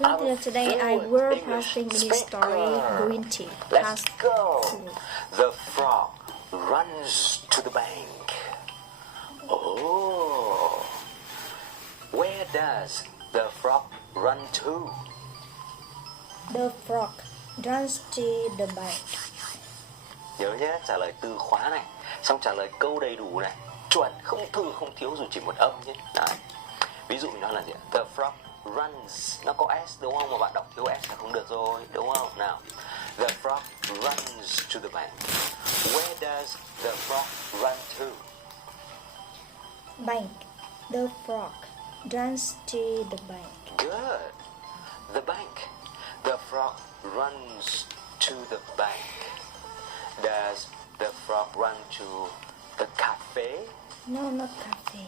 Later today I will passing mini story green tea. Let's go. The frog runs to the bank. Oh, where does the frog run to? The frog runs to the bank. Nhớ nhé, trả lời từ khóa này, xong trả lời câu đầy đủ này, chuẩn, không thừa không thiếu dù chỉ một âm nhé. Đấy. Ví dụ mình nói là gì? The frog runs, nó có s đúng không? Mà bạn đọc thiếu s là không được rồi, đúng không? Nào, the frog runs to the bank. Where does the frog run to? Bank. The frog runs to the bank. Good. The bank. The frog runs to the bank. Does the frog run to the cafe? No, not cafe.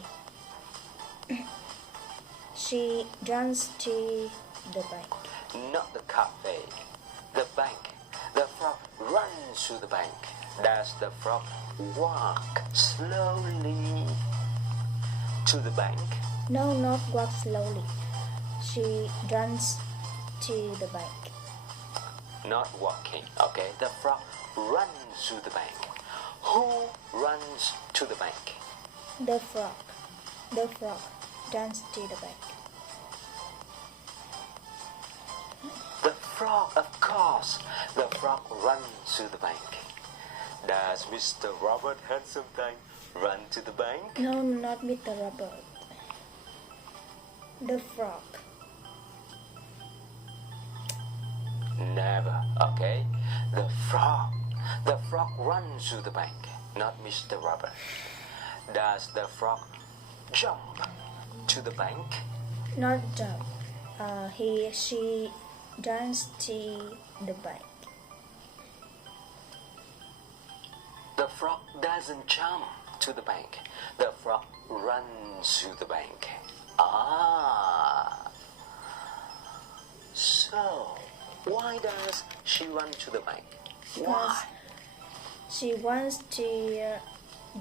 She runs to the bank. Not the cafe. The bank. The frog runs to the bank. Does the frog walk slowly to the bank? No, not walk slowly. She runs to the bank. Not walking. Okay. The frog runs to the bank. Who runs to the bank? The frog. The frog runs to the bank. The frog, of course. The frog runs to the bank. Does Mr. Robert Handsome Tank run to the bank? No, not Mr. Robert. The frog. Never. Okay. The frog. The frog runs to the bank. Not Mr. Robert. Does the frog jump to the bank? Not jump. She runs to the bank. The frog doesn't jump to the bank. The frog runs to the bank. Ah. So, why does she run to the bank? Why? She wants to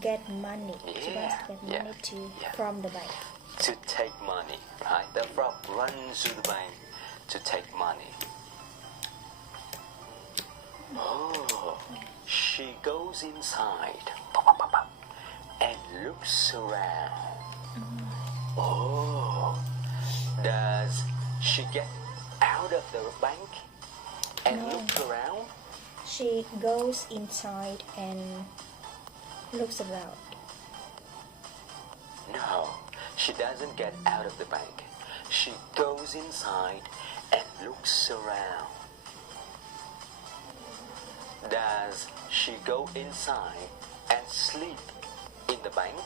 get money. She wants to get money from the bank. To take money, right? The frog runs to the bank to take money. Oh, she goes inside and looks around. Oh, does she get out of the bank and look around? She goes inside and looks around. No, she doesn't get out of the bank. She goes inside and looks around. Does she go inside and sleep in the bank?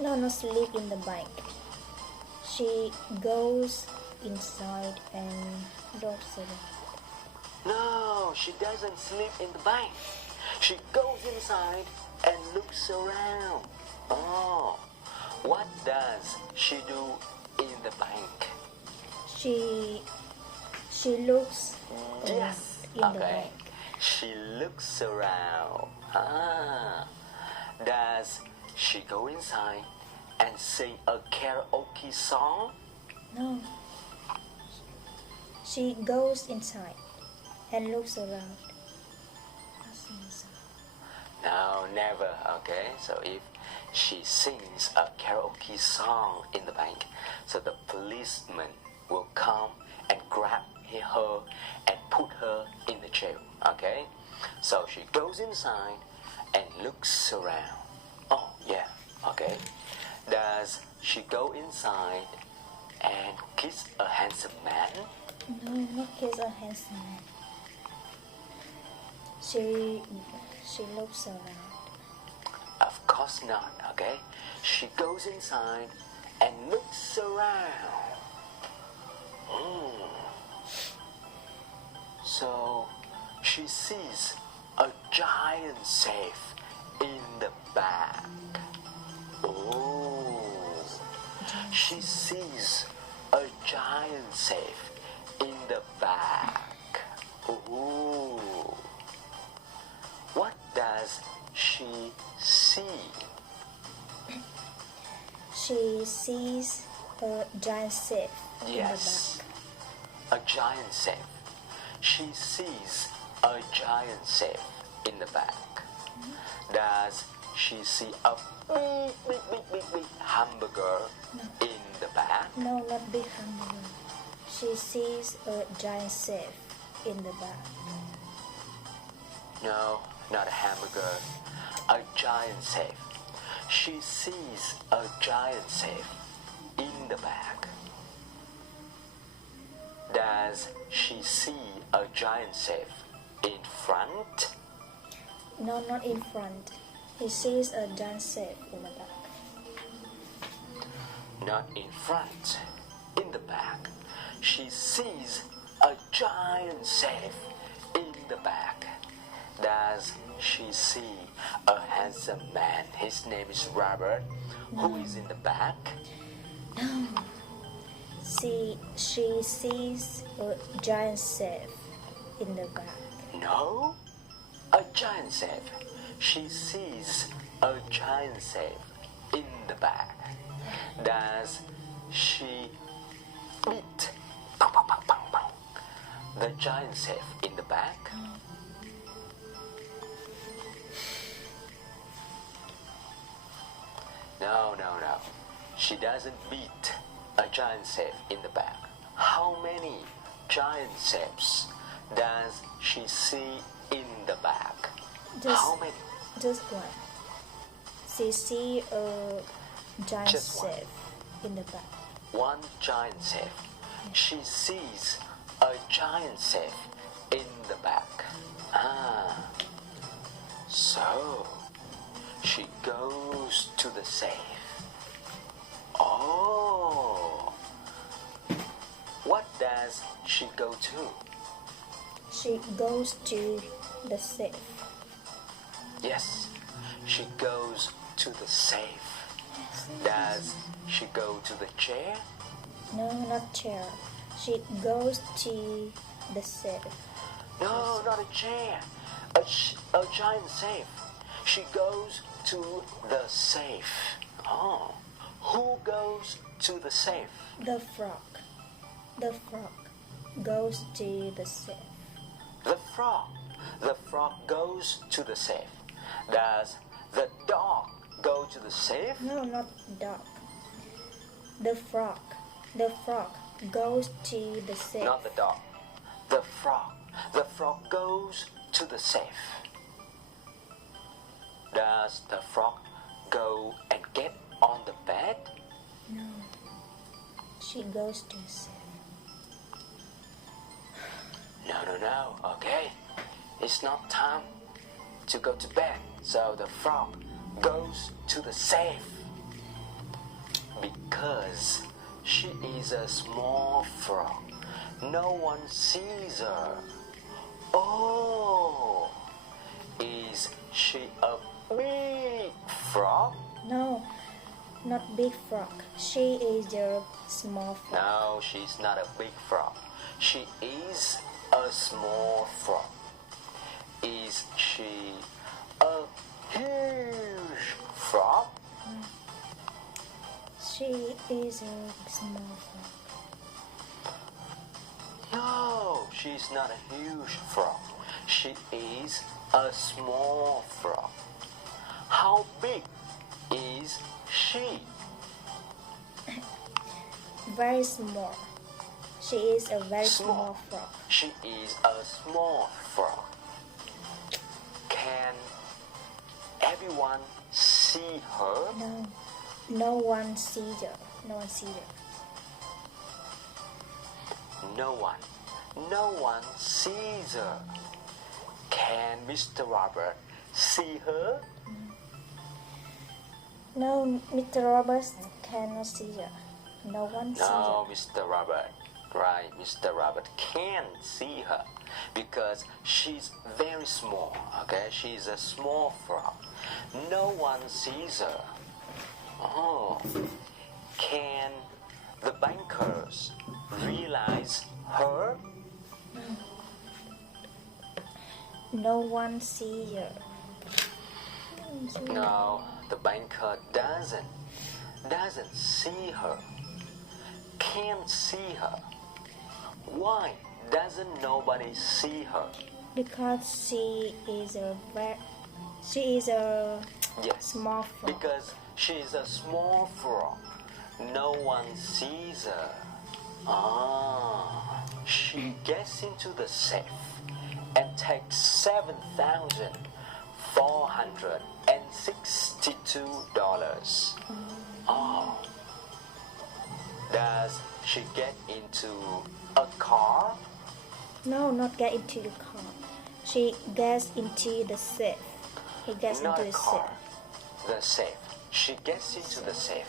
No, not sleep in the bank. She goes inside and looks around. No, she doesn't sleep in the bank. She goes inside and looks around. Oh, what does she do in the bank? She looks Yes. in the bank. She looks around. Ah. Does she go inside and sing a karaoke song? No. She goes inside and looks around. No, never. Okay, so if she sings a karaoke song in the bank, so the policeman will come and grab her and put her in the jail. Okay, so she goes inside and looks around. Oh yeah. Okay. Does she go inside and kiss a handsome man? No, not kiss a handsome man. She looks around. Of course not. Okay. She goes inside and looks around. So she sees a giant safe in the back. Oh, she sees a giant safe in the back. Oh, what does she see? She sees a giant safe in the Yes. back. a giant safe. She sees a giant safe in the back. Does she see a big hamburger in the back? No, not big hamburger. She sees a giant safe in the back. No, not a hamburger. A giant safe. She sees a giant safe in the back. Does she see a giant safe in front? No, not in front. He sees a giant safe in the back. Not in front. In the back. She sees a giant safe in the back. Does she see a handsome man? His name is Robert. Who is in the back? No. She sees a giant safe in the back. No. A giant safe. She sees a giant safe in the back. Does she beat bang, bang, bang, bang, bang, the giant safe in the back? No. She doesn't beat a giant safe in the back. How many giant safes does she see in the back? How many? Just one. She sees a giant Just one. safe in the back. One giant safe. She sees a giant safe in the back. So she goes to the safe. Oh, what does she go to? She goes to the safe. Yes, she goes to the safe. Does she go to the chair? No, not chair. She goes to the safe. No, not a chair. A giant safe. She goes to the safe. Oh, who goes to the safe? The frog. The frog goes to the safe. The frog. The frog goes to the safe. Does the dog go to the safe? No, not dog. The frog. The frog goes to the safe. Not the dog. The frog. The frog goes to the safe. Does the frog go and get on the bed? No. She goes to the safe. No. Okay. It's not time to go to bed. So the frog goes to the safe. Because she is a small frog. No one sees her. Oh, is she a big frog? No, not big frog. She is a small frog. No, she's not a big frog. She is a small frog. Is she a huge frog? She is a small frog. No, she's not a huge frog. She is a small frog. How big is she? Very small. She is a very small frog. She is a small frog. Can everyone see her? No, no one sees her. No one sees her. No one sees her. Can Mr. Robert see her? No, Mr. Roberts cannot see her. No one sees No, her. Mr. Robert. Right, Mr. Robert can't see her because she's very small. Okay, she's a small frog. No one sees her. Oh, can the bankers realize her? No one sees her. No, the banker doesn't see her. Can't see her. why doesn't nobody see her? Because she is a Yes, small frog. because she is a small frog. No one sees her. She gets into the safe and takes $7,462. Oh, does she get into a car? No, not get into the car. She gets into the safe. He gets Not into a the car. safe. The safe. She gets into the safe.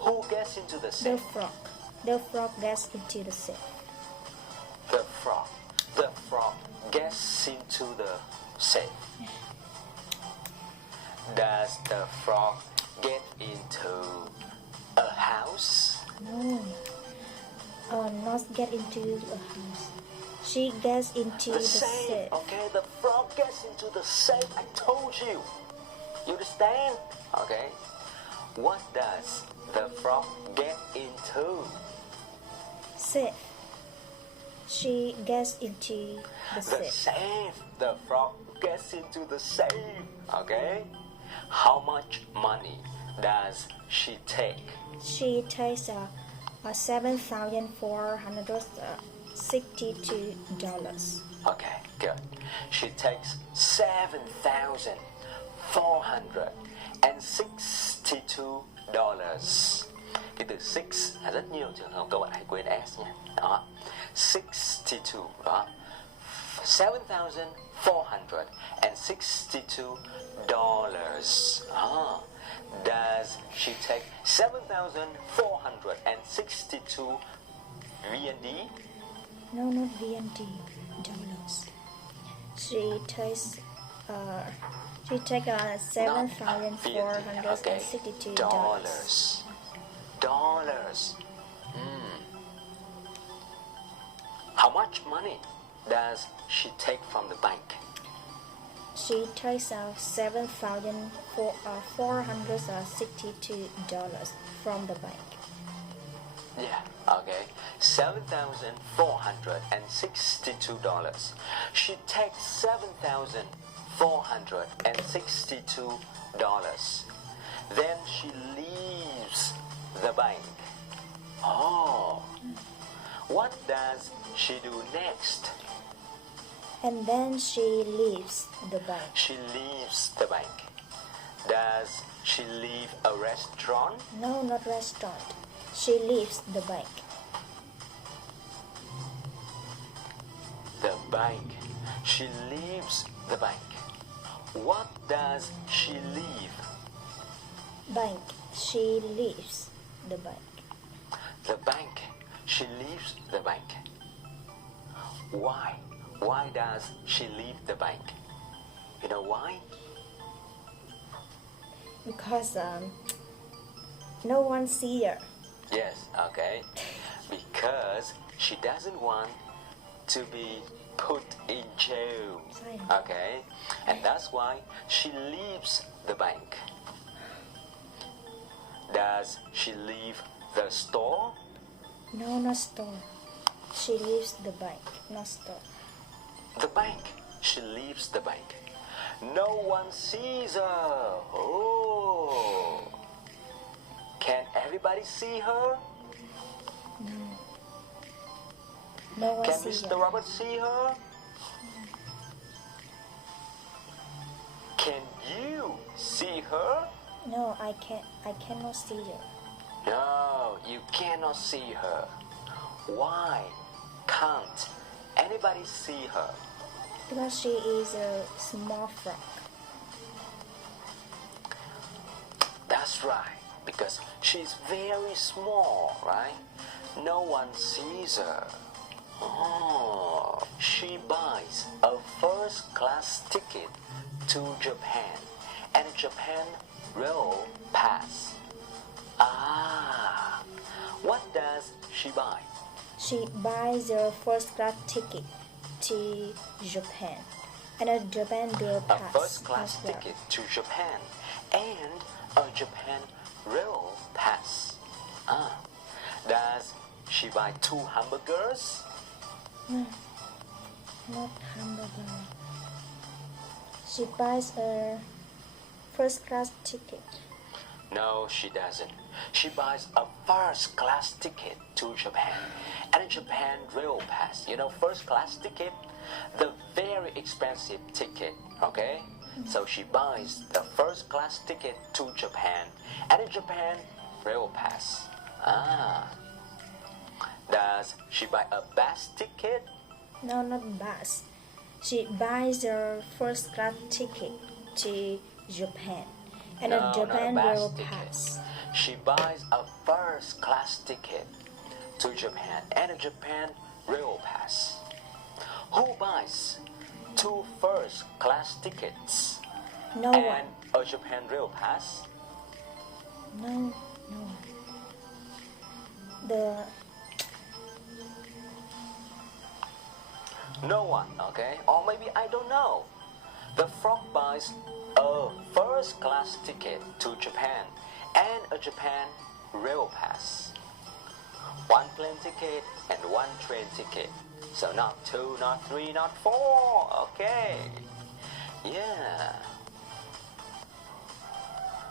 Who gets into the The safe? frog. The frog gets into the safe. The frog. The frog gets into the safe. Does the frog get into a house? No. Not get into a house. She gets into The the safe. safe. Okay, the frog gets into the safe. I told you. You understand? Okay. What does the frog get into? Safe. She gets into the The safe. safe. The frog gets into the safe. Okay. How much money does she take? She takes $7,462. Okay, good. She takes $7,462. Cái từ six là rất nhiều trường hợp các bạn hãy quên S nha. Đó. 62 đó. $7,462. Does she take 7,462 VND? No, not VND. Dollars. She takes $7,462. Dollars. Dollars. How much money does she take from the bank? She takes out $7,462 from the bank. Yeah, okay. $7,462. She takes $7,462. Then she leaves the bank. Oh. What does she do next? And then she leaves the bank. She leaves the bank. Does she leave a restaurant? No, not restaurant. She leaves the bank. The bank. She leaves the bank. What does she leave? Bank. She leaves the bank. The bank. She leaves the bank. Why? Why does she leave the bank? You know why? Because no one sees her. Yes, okay. Because she doesn't want to be put in jail. Okay? And that's why she leaves the bank. Does she leave the store? No, not store. She leaves the bank, not store. The bank. She leaves the bank. No one sees her. Oh. Can everybody see her? No. No one Can sees Mr. her. Robert see her? Can you see her? No, I can't. I cannot see her. No, you cannot see her. Why can't anybody see her? Because she is a small frog. That's right, because she's very small, right? No one sees her. Oh, she buys a first class ticket to Japan and Japan rail pass. Ah, what does she buy? She buys a first class ticket to Japan and a Japan rail A pass. first class as well. ticket to Japan and a Japan rail pass. Ah, does she buy 2 hamburgers? No, not hamburger. She buys a first class ticket. No, she doesn't. She buys a first class ticket to Japan and a Japan rail pass. You know, first class ticket, the very expensive ticket, okay? So she buys the first class ticket to Japan and a Japan rail pass. Does she buy a bus ticket? No, not bus. She buys a first class ticket to Japan and No, a Japan not a bus rail ticket. pass. She buys a first class ticket to Japan and a Japan rail pass. Who buys two first class tickets No and one. a Japan rail pass? No. The No one, okay? Or maybe I don't know. The frog buys a first class ticket to Japan and a Japan rail pass. One plane ticket and one train ticket. So not two, not three, not four, okay? Yeah.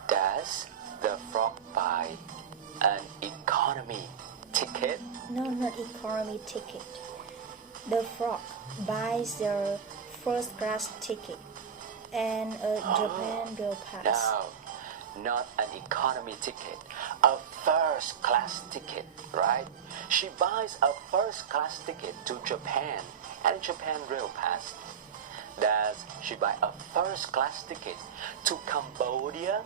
Does the frog buy an economy ticket? No, not economy ticket. The frog buys the first class ticket and a Japan rail pass. No, not an economy ticket, a first class ticket, right? She buys a first class ticket to Japan and Japan rail pass. Does she buy a first class ticket to Cambodia,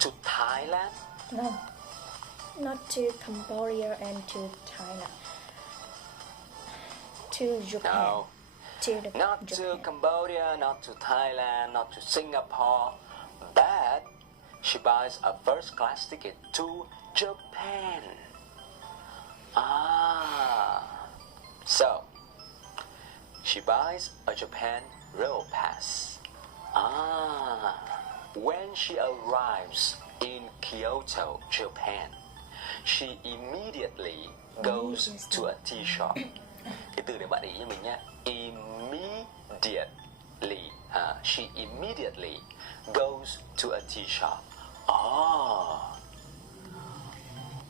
to Thailand? No, not to Cambodia and to Thailand. To Japan. No, To the not Japan. to Cambodia, not to Thailand, not to Singapore, but she buys a first class ticket to Japan. So she buys a Japan rail pass. When she arrives in Kyoto, Japan, she immediately goes to a tea shop. Cái từ này bạn để ý cho mình nhé. Immediately. She immediately goes to a tea shop.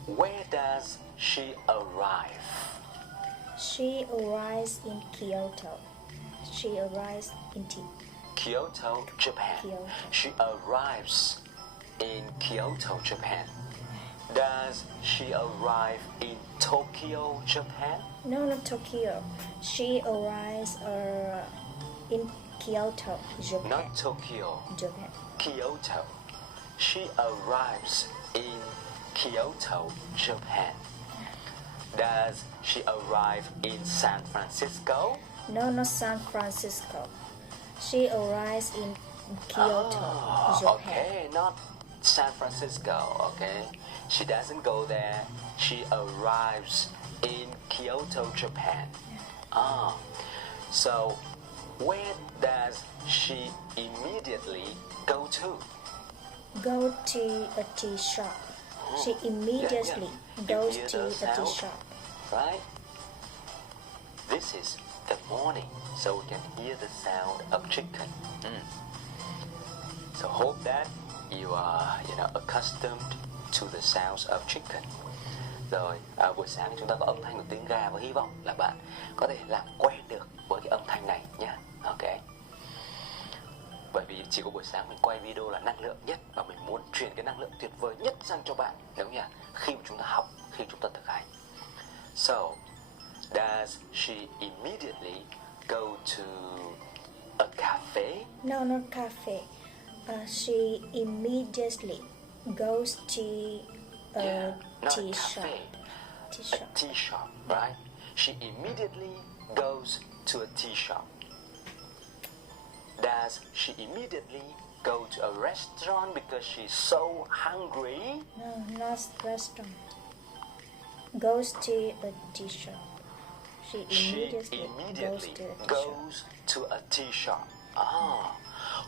Where does she arrive? She arrives in Kyoto. She arrives in Kyoto, Japan. Kyoto. She arrives in Kyoto, Japan. Does she arrive in Tokyo, Japan? No, not Tokyo. She arrives in Kyoto, Japan. Not Tokyo, Japan. Kyoto. She arrives in Kyoto, Japan. Does she arrive in San Francisco? No, not San Francisco. She arrives in Kyoto, Japan. Okay, not San Francisco, okay? She doesn't go there. She arrives in Kyoto, Japan. So where does she immediately go to? Go to a tea shop. She immediately goes You hear to the a tea sound? shop. Right? This is the morning, so we can hear the sound of chicken. So hope that you are, accustomed to the sounds of chicken. Rồi buổi sáng chúng ta có âm thanh của tiếng gà và hy vọng là bạn có thể làm quen được với cái âm thanh này nhé. Ok. Bởi vì chỉ có buổi sáng mình quay video là năng lượng nhất và mình muốn truyền cái năng lượng tuyệt vời nhất sang cho bạn, đúng nhỉ? Khi mà chúng ta học, khi chúng ta thực hành. So, does she immediately go to a cafe? No, not cafe. She immediately goes to a not tea a shop. cafe. Tea A shop. tea shop, right? She immediately goes to a tea shop. Does she immediately go to a restaurant because she's so hungry? No, not restaurant. Goes to a tea shop. She immediately goes to a tea shop.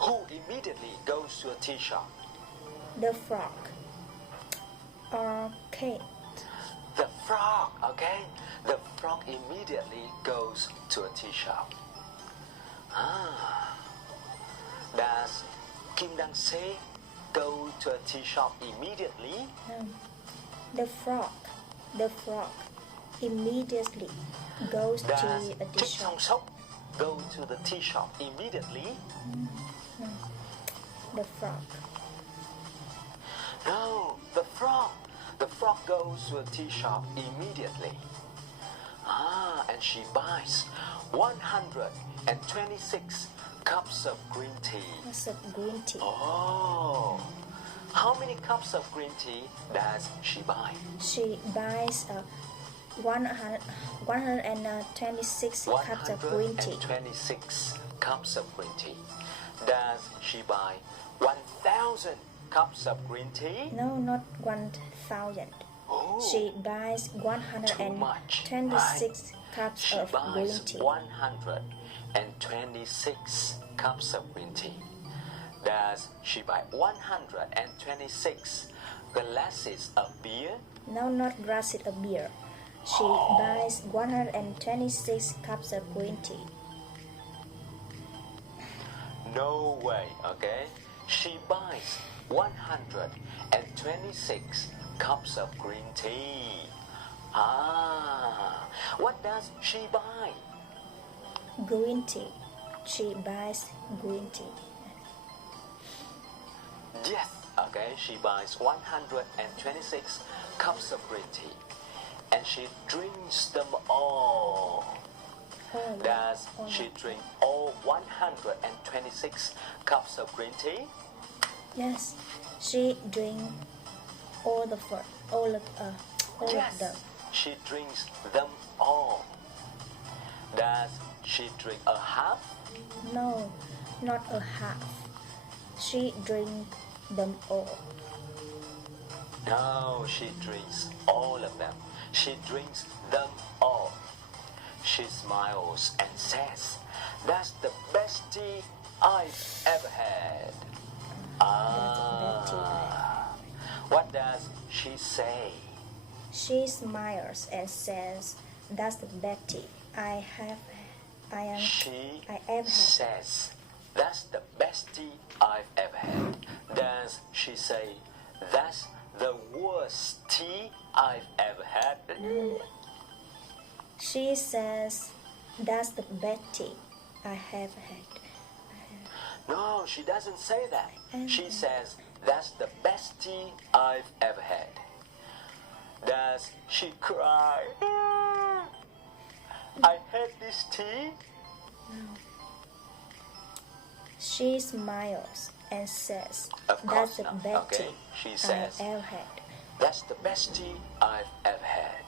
Who immediately goes to a tea shop? The frog. Or Kate. The frog, okay? The frog immediately goes goes to a tea shop. Does Kim Dang-se go to a tea shop immediately? No. The frog immediately goes Does to a tea Trip shop. Song-sok go to the tea shop immediately? No. The frog. No, the frog. The frog goes to a tea shop immediately. And she buys 126 cups of green tea. That's a green tea. Oh, how many cups of green tea does she buy? She buys 126 cups of green tea. 126 cups of green tea. Does she buy 1,000 cups of green tea? No, not 1,000. Oh, She buys too much, 126 cups she of green buys tea. 126 cups of green tea. Does she buy 126 glasses of beer? No, not glasses of beer. She buys 126 cups of green tea. No way, okay? She buys 126 cups of green tea. What does she buy? Green tea. She buys green tea. Yes, okay, she buys 126 cups of green tea. And she drinks them all. Does she drink all 126 cups of green tea? Yes, she drinks all of Yes, them. she drinks them all. Does she drink a half? No, not a half. She drinks them all. No, she drinks all of them. She drinks them all. She smiles and says, "That's the best tea I've ever had." What does she say? She smiles and says, "That's the best tea I She ever had." says, "That's the best tea I've ever had." Does she say, "That's the worst tea I've ever had"? No. She says, "That's the best tea I have had." No, she doesn't say that. She says, "That's the best tea I've ever had." Does she cry? "I hate this tea"? No. She smiles and says, Of course "That's the not. best Okay, tea she I says, ever had." "That's the best tea I've ever had."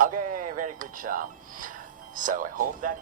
Okay, very good job. So I hope that